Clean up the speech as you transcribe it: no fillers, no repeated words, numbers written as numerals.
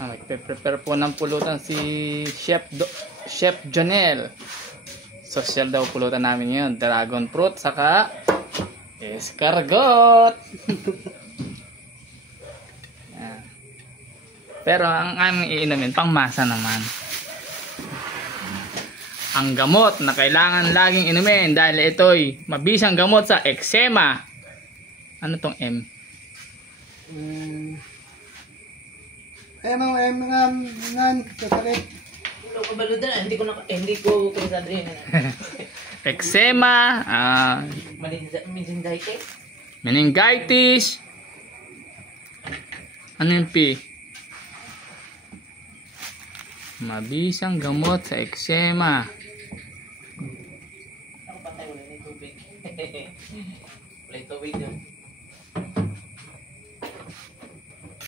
Nagpe-prepare po ng pulutan si Chef Jonel. Social daw pulutan namin yun. Dragon fruit, saka escargot. Pero ang aming iinumin, pangmasa naman. Ang gamot na kailangan laging inumin dahil ito'y mabisang gamot sa eczema. Ano tong M? Sakit. Hindi ko kaya rin. Eczema, Meningitis. meningitis. Ano yung P? Mabisang gamot sa eczema.